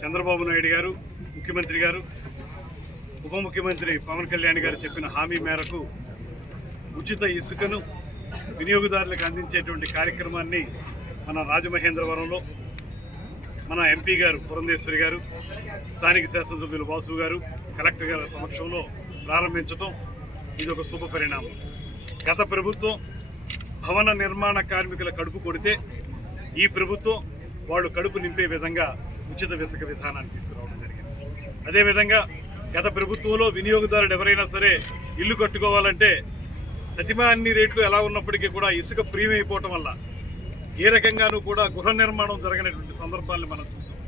చంద్రబాబు నాయుడు గారు ముఖ్యమంత్రి గారు ఉప ముఖ్యమంత్రి పవన్ కళ్యాణ్ గారు చెప్పిన హామీ మేరకు ఉచిత ఇసుకను వినియోగదారులకు అందించేటువంటి కార్యక్రమాన్ని మన రాజమహేంద్రవరంలో మన ఎంపీ గారు పురంధేశ్వరి గారు స్థానిక శాసనసభ్యులు బాసు గారు కలెక్టర్ గారి సమక్షంలో ప్రారంభించడం ఇది ఒక శుభ పరిణామం. గత ప్రభుత్వం భవన నిర్మాణ కార్మికుల కడుపు కొడితే ఈ ప్రభుత్వం వాళ్ళు కడుపు నింపే విధంగా ఉచిత ఇసుక విధానాన్ని తీసుకురావడం జరిగింది. అదేవిధంగా గత ప్రభుత్వంలో వినియోగదారుడు ఎవరైనా సరే ఇల్లు కట్టుకోవాలంటే ప్రతిమా అన్ని రేట్లు ఎలా ఉన్నప్పటికీ కూడా ఇసుక ప్రీమియం అయిపోవటం వల్ల ఏ రకంగానూ కూడా గృహ నిర్మాణం జరగనటువంటి సందర్భాలను మనం చూసాం.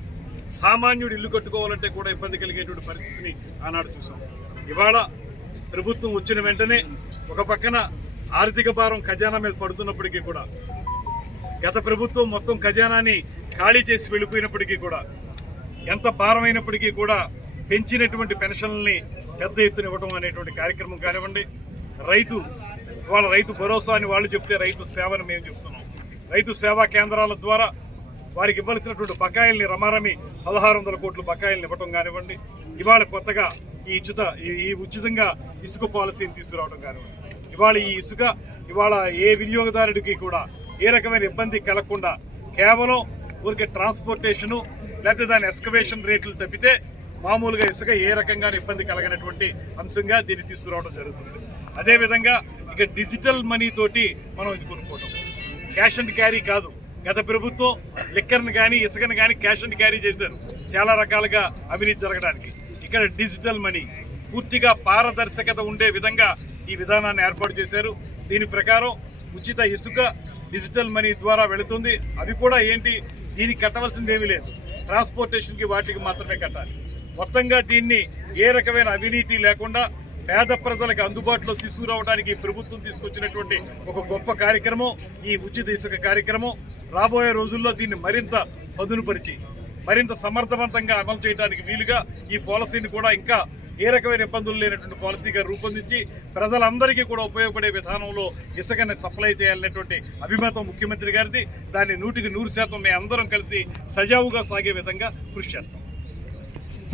సామాన్యుడు ఇల్లు కట్టుకోవాలంటే కూడా ఇబ్బంది కలిగేటువంటి పరిస్థితిని ఆనాడు చూసాం. ఇవాళ ప్రభుత్వం వచ్చిన వెంటనే ఒక పక్కన ఆర్థిక భారం ఖజానా మీద పడుతున్నప్పటికీ కూడా గత ప్రభుత్వం మొత్తం ఖజానాని ఖాళీ చేసి వెళ్ళిపోయినప్పటికీ కూడా ఎంత భారమైనప్పటికీ కూడా పెంచినటువంటి పెన్షన్లని పెద్ద ఎత్తున ఇవ్వడం అనేటువంటి కార్యక్రమం కానివ్వండి రైతు వాళ్ళ రైతు భరోసా అని వాళ్ళు చెప్తే రైతు సేవని మేము చెప్తున్నాం. రైతు సేవా కేంద్రాల ద్వారా వారికి ఇవ్వాల్సినటువంటి బకాయిల్ని రమారమి పదహారు వందల కోట్ల బకాయిల్ని ఇవ్వటం కానివ్వండి ఇవాళ కొత్తగా ఈ ఉచిత ఈ- ఈ ఉచితంగా ఇసుక పాలసీని తీసుకురావడం కానివ్వండి. ఇవాళ ఈ ఇసుక ఇవాళ ఏ వినియోగదారుడికి కూడా ఏ రకమైన ఇబ్బంది కలగకుండా కేవలం ఊరికే ట్రాన్స్పోర్టేషను లేకపోతే దాని ఎస్కవేషన్ రేట్లు తప్పితే మామూలుగా ఇసుక ఏ రకంగా ఇబ్బంది కలగనటువంటి అంశంగా దీన్ని తీసుకురావడం జరుగుతుంది. అదేవిధంగా ఇక డిజిటల్ మనీ తోటి మనం ఇది కొనుక్కోవడం క్యాష్ అండ్ క్యారీ కాదు. గత ప్రభుత్వం లిక్కర్ని కానీ ఇసుకను కానీ క్యాష్ అండ్ క్యారీ చేశారు. చాలా రకాలుగా అవినీతి జరగడానికి. ఇక్కడ డిజిటల్ మనీ పూర్తిగా పారదర్శకత ఉండే విధంగా ఈ విధానాన్ని ఏర్పాటు చేశారు. దీని ప్రకారం ఉచిత ఇసుక డిజిటల్ మనీ ద్వారా వెళుతుంది. అవి కూడా ఏంటి? దీనికి కట్టవలసింది ఏమీ లేదు. ట్రాన్స్పోర్టేషన్కి వాటికి మాత్రమే కట్టాలి. మొత్తంగా దీన్ని ఏ రకమైన అవినీతి లేకుండా పేద ప్రజలకు అందుబాటులో తీసుకురావడానికి ప్రభుత్వం తీసుకొచ్చినటువంటి ఒక గొప్ప కార్యక్రమం ఈ ఉచిత ఇసుక కార్యక్రమం. రాబోయే రోజుల్లో దీన్ని మరింత పదునుపరిచి మరింత సమర్థవంతంగా అమలు చేయడానికి వీలుగా ఈ పాలసీని కూడా ఇంకా ఏ రకమైన ఇబ్బందులు లేనటువంటి పాలసీగా రూపొందించి ప్రజలందరికీ కూడా ఉపయోగపడే విధానంలో ఇసుకని సప్లై చేయాలనేటువంటి అభిమతం ముఖ్యమంత్రి గారిది. దాన్ని నూటికి నూరు శాతం మేము అందరం కలిసి సజావుగా సాగే విధంగా కృషి చేస్తాం.